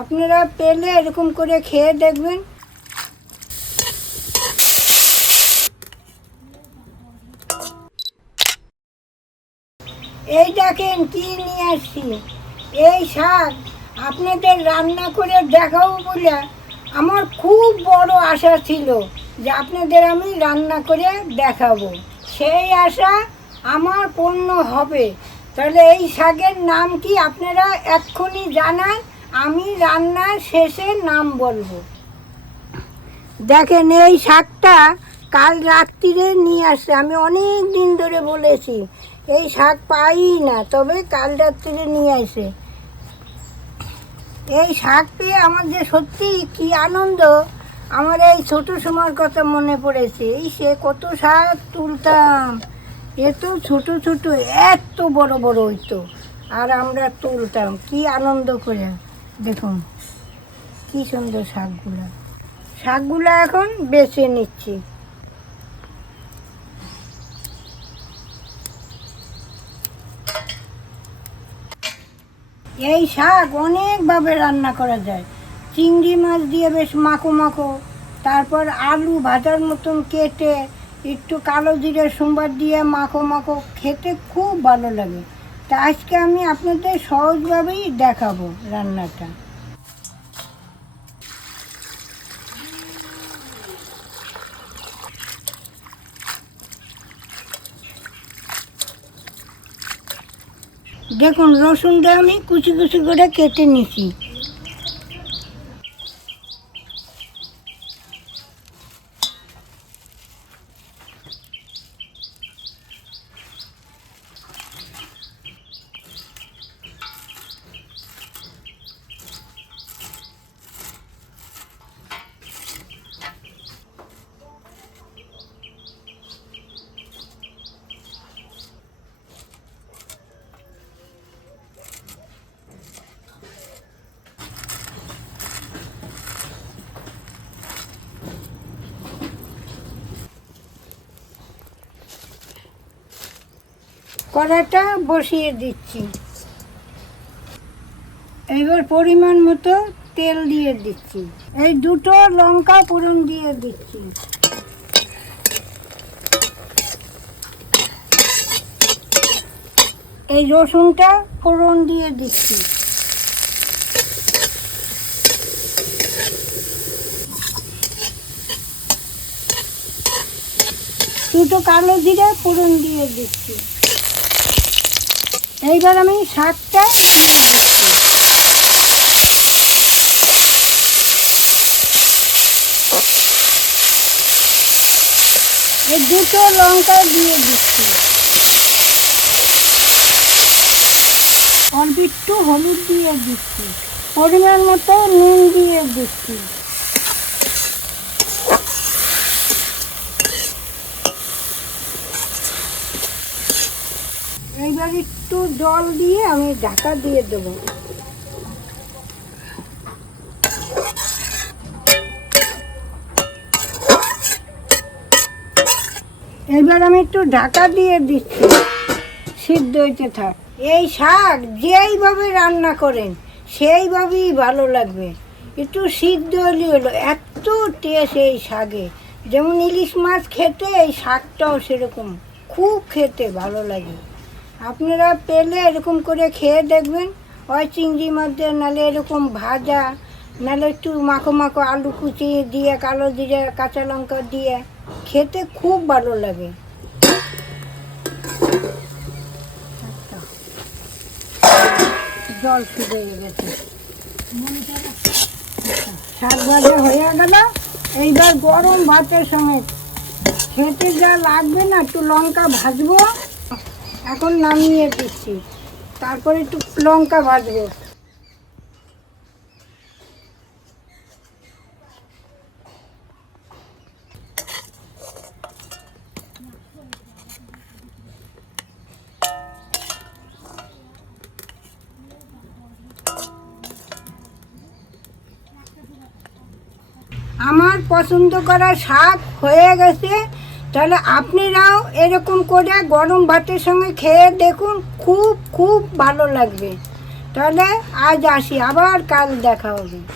আপনারা পেলে এরকম করে খেয়ে দেখবেন। এই দেখেন কি নিয়ে আসছি। এই শাক আপনাদের রান্না করে দেখাবো বলে আমার খুব বড় আশা ছিল যে আপনাদের আমি রান্না করে দেখাবো। সেই আশা আমার পূর্ণ হবে। তাহলে এই শাকের নাম কি আপনারা এক্ষুনি জানান। আমি রান্নার শেষে নাম বলব। দেখেন, এই শাকটা কাল রাত্রিরে নিয়ে আসছে। আমি অনেক দিন ধরে বলেছি, এই শাক পাই না, তবে কাল রাত্রিরে নিয়ে আসে। এই শাক পেয়ে আমার যে সত্যি কি আনন্দ, আমার এই ছোট সময়ের কথা মনে পড়েছে। এই সে কত শাক তুলতাম এত ছোট ছোট, এত বড় বড় হইতো, আর আমরা তুলতাম, কি আনন্দ করে। দেখুন, কি সুন্দর শাকগুলা। শাকগুলো এখন বেছে নিচ্ছি। এই শাক অনেকভাবে রান্না করা যায়। চিংড়ি মাছ দিয়ে বেশ মাখো মাখো, তারপর আলু ভাজার মতন কেটে একটু কালো জিরে সোমবার দিয়ে মাখো মাখো খেতে খুব ভালো লাগে। তা আজকে আমি আপনাদের সহজভাবেই দেখাবো রান্নাটা। দেখুন রসুনটা আমি কুচি কুচি করে কেটে নিছি। কড়াটা বসিয়ে দিচ্ছি। এবার পরিমাণ মতো তেল দিয়ে দিচ্ছি। এই দুটো লঙ্কা পুরন দিয়ে দিচ্ছি। এই রসুনটা ফোড়ন দিয়ে দিচ্ছি। দুটো কালো জিরে ফোড়ন দিয়ে দিচ্ছি। এইবার আমি শাকটা এই দুটো লঙ্কা দিয়ে দিচ্ছি। অল্প একটু হলুদ দিয়ে দিচ্ছি। পরিমাণ মতো নুন দিয়ে দিচ্ছি। এইবার একটু জল দিয়ে আমি ঢাকা দিয়ে দেবো। এবার আমি একটু ঢাকা দিয়ে দিচ্ছি, সিদ্ধ হইতে থাক। এই শাক যেইভাবে রান্না করেন, সেইভাবেই ভালো লাগবে। একটু সিদ্ধ হলে হলো, এত টেস্ট এই শাকে। যেমন ইলিশ মাছ খেতে এই শাকটাও সেরকম, খুব খেতে ভালো লাগে। আপনারা পেলে এরকম করে খেয়ে দেখবেন। ওই চিংড়ি মধ্যে নাহলে এরকম ভাজা নাহলে একটু মাখো মাখো আলু কুচি দিয়ে, কালো জিরে, কাঁচা লঙ্কা দিয়ে খেতে খুব ভালো লাগে। জল শুকিয়ে গেছে। শাক ভাজা হয়ে গেল। এইবার গরম ভাতের সঙ্গে। খেতে যা লাগবে না, একটু লঙ্কা ভাজবো। এখন নামিয়ে দিচ্ছি। তারপরে একটু লঙ্কা ভাজবো। আমার পছন্দ করা শাক হয়ে গেছে। তাহলে আপনারাও এরকম করে গরম ভাতের সঙ্গে খেয়ে দেখুন, খুব খুব ভালো লাগবে। তাহলে আজ আসি, আবার কাল দেখা হবে।